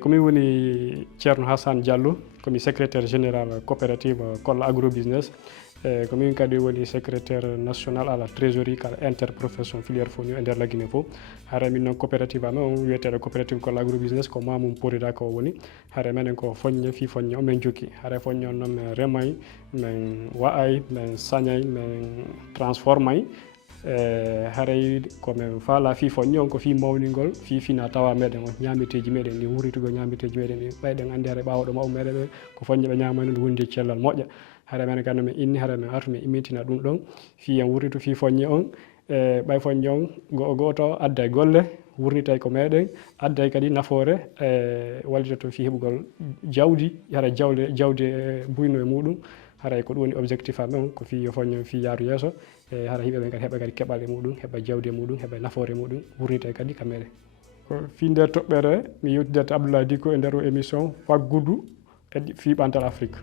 komin woni ceerno Hassane Diallo komi secrétaire général coopérative Kolla agrobusiness komin kadi woni secrétaire national à la trésorerie kala interprofession filière fogno e nder Laguine fof hara min noon coopérative amen on wiyeteɗo coopérative Kolla agrobusiness ko Mamoum Pourida ko woni hara menen ko foññe fi foññe o min jokki hara foññe on noon min remay min wa'ay min sañay min transformay haray komin faala fi foññe on ko fi mawningol fi fina tawa meɗen on ñameteji meɗen ni wuritugo ñameteji meɗen ni ɓayɗen andi haara ɓawoɗo mawɓe meɗen ɓe ko foññe ɓe ñamani ɗum wondi e cellal moƴƴa hara men ganda min inni hara min artu min immitina ɗum ɗon fi en wurritu fi foññe on ɓay foññe on goto adda e golle wurnitay ko meɗen adday kadi nafoore wallitoto fi heɓugol jawdi hara jawdi buyno e muɗum haray ko ɗum woni objectif amen ko fi foññe fi yaaru yeeso hara yimɓeɓe kadi heeɓa kadi keɓal e muɗum heeɓa jawdi e muɗum heeɓa nafoore e muɗum wurnitay kadi kamɓene ko fi nder toɓɓere mi yewtidata Abdoulaye Dicko e nder o émission faggudu e fi ɓantal Afrique.